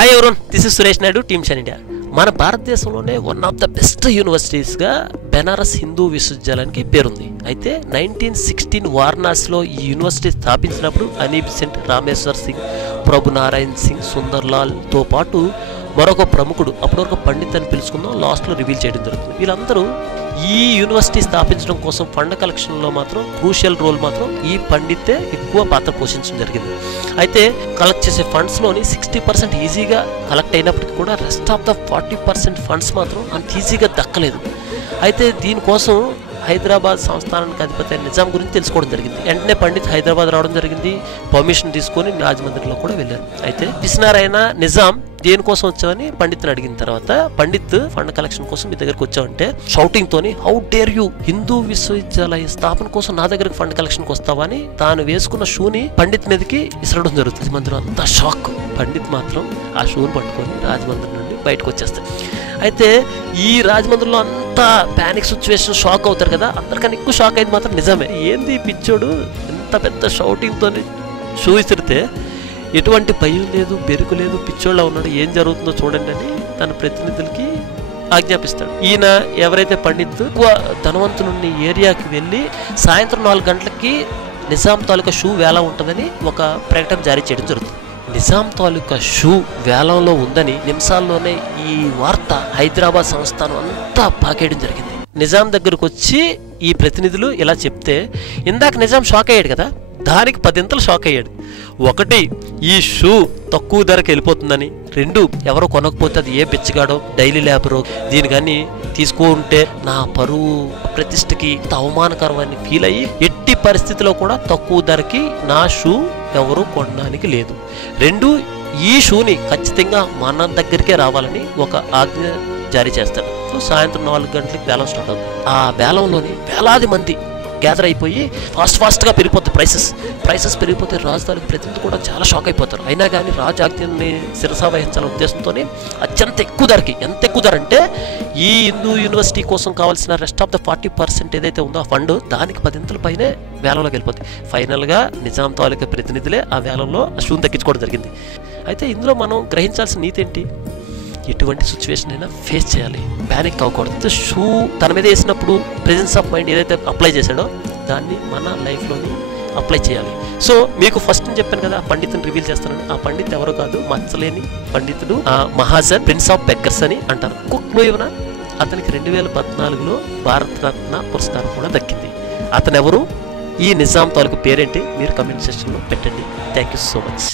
Hi everyone, this is Suresh Naidu, team షన్ India. మన భారతదేశంలోనే వన్ ఆఫ్ ద బెస్ట్ యూనివర్సిటీస్గా బెనారస్ హిందూ విశ్వవిద్యాలయానికి పేరుంది. అయితే 1916 వారణాసిలో ఈ యూనివర్సిటీ స్థాపించినప్పుడు అనీబ్ సెంట్, రామేశ్వర్ సింగ్, ప్రభు నారాయణ్ సింగ్, సుందర్లాల్తో పాటు మరొక ప్రముఖుడు, అప్పటివరకు పండిత్ అని పిలుచుకుందాం, లాస్ట్లో రివీల్ చేయడం జరుగుతుంది. వీళ్ళందరూ ఈ యూనివర్సిటీ స్థాపించడం కోసం ఫండ్ కలెక్షన్లో మాత్రం క్రూషియల్ రోల్ మాత్రం ఈ పండితే ఎక్కువ పాత్ర పోషించడం జరిగింది. అయితే కలెక్ట్ చేసే ఫండ్స్లోని 60% ఈజీగా కలెక్ట్ అయినప్పటికీ కూడా రెస్ట్ ఆఫ్ ద 40% ఫండ్స్ మాత్రం అంత ఈజీగా దక్కలేదు. అయితే దీనికోసం హైదరాబాద్ సంస్థానానికి అధిపతి నిజాం గురించి తెలుసుకోవడం జరిగింది. వెంటనే పండిత్ హైదరాబాద్ రావడం జరిగింది. పర్మిషన్ తీసుకొని రాజమండ్రిలో కూడా వెళ్ళారు. అయితే పిసినారైన నిజాం దేనికోసం వచ్చావని పండిత్ని అడిగిన తర్వాత, పండిత్ ఫండ్ కలెక్షన్ కోసం మీ దగ్గరకు వచ్చావంటే షౌటింగ్ తోని, హౌ డేర్ యూ, హిందూ విశ్వవిద్యాలయ స్థాపన కోసం నా దగ్గరకు ఫండ్ కలెక్షన్కి వస్తావా అని తాను వేసుకున్న షూని పండిత్ మీదకి ఇసరడం జరుగుతుంది. మందిలో అంతా షాక్. పండిత్ మాత్రం ఆ షూని పట్టుకొని రాజమండ్రి నుండి బయటకు వచ్చేస్తాడు. అయితే ఈ రాజమండ్రిలో అంతా ప్యానిక్ సిచ్యువేషన్, షాక్ అవుతారు కదా. అందరికన్నా ఎక్కువ షాక్ అయింది మాత్రం నిజమే. ఏంది పిచ్చోడు ఎంత పెద్ద షౌటింగ్తో షూ ఇసిరితే ఎటువంటి భయం లేదు, బెరుకు లేదు, పిచ్చోళ్ళ ఉన్నాడు, ఏం జరుగుతుందో చూడండి అని తన ప్రతినిధులకి ఆజ్ఞాపిస్తాడు. ఈయన ఎవరైతే పండిత్ ఎక్కువ ధనవంతులున్న ఏరియాకి వెళ్ళి సాయంత్రం 4 గంటలకి నిజాం తాలూకా షూ వేలం ఉంటుందని ఒక ప్రకటన జారీ చేయడం జరుగుతుంది. నిజాం తాలూకా షూ వేలంలో ఉందని నిమిషాల్లోనే ఈ వార్త హైదరాబాద్ సంస్థానం అంతా పాకేయడం జరిగింది. నిజాం దగ్గరకు వచ్చి ఈ ప్రతినిధులు ఇలా చెప్తే, ఇందాక నిజాం షాక్ అయ్యాడు కదా, దానికి 10 షాక్ అయ్యాడు. 1, ఈ షూ తక్కువ ధరకు వెళ్ళిపోతుందని. 2, ఎవరో కొనకపోతే అది ఏ బిచ్చగాడో, డైలీ లేబరో దీని కానీ తీసుకుంటే నా పరువు ప్రతిష్టకి అవమానకరమని ఫీల్ అయ్యి ఎట్టి పరిస్థితిలో కూడా తక్కువ ధరకి నా షూ ఎవరు కొనడానికి లేదు. 2, ఈ షూని ఖచ్చితంగా మన దగ్గరికే రావాలని ఒక ఆజ్ఞ జారీ చేస్తాడు. సాయంత్రం 4 గంటలకి వేలం స్టార్ట్ అవుతుంది. ఆ వేలంలోని వేలాది మంది గ్యాదర్ అయిపోయి ఫాస్ట్గా పెరిగిపోతాయి ప్రైసెస్ పెరిగిపోతే రాజు తాలూకు ప్రతినిధి కూడా చాలా షాక్ అయిపోతారు. అయినా కానీ రాజు ఆజ్ఞని శిరసా వహించాలనే ఉద్దేశంతో అత్యంత ఎక్కువ ధరకి, ఎంత ఎక్కువ ధర అంటే ఈ హిందూ యూనివర్సిటీ కోసం కావాల్సిన రెస్ట్ ఆఫ్ ద 40% ఏదైతే ఉందో ఆ ఫండ్, దానికి 10 పైనే వేలంలోకి వెళ్ళిపోతుంది. ఫైనల్గా నిజాం తాలూకా ప్రతినిధులే ఆ వేలంలో ఆ షూని దక్కించుకోవడం జరిగింది. అయితే ఇందులో మనం గ్రహించాల్సిన నీతి ఏంటి? ఎటువంటి సిచ్యువేషన్ అయినా ఫేస్ చేయాలి, ప్యానిక్ అవ్వకూడదు. షూ తన మీద వేసినప్పుడు ప్రెజెన్స్ ఆఫ్ మైండ్ ఏదైతే అప్లై చేశాడో దాన్ని మన లైఫ్లోని అప్లై చేయాలి. సో మీకు ఫస్ట్ నేను చెప్పాను కదా, పండితుని రివీల్ చేస్తానని. ఆ పండిత్ ఎవరో కాదు, మచ్చలేని పండితుడు మహాజన్, ప్రిన్స్ ఆఫ్ బెగ్గర్స్ అని అంటారు. కుక్లో ఏమన్నా అతనికి 2014లో భారతరత్న పురస్కారం కూడా దక్కింది. అతను ఎవరు, ఈ నిజాం తాలూకు పేరేంటి, మీరు కమెంట్ సెక్షన్లో పెట్టండి. Thank you so much.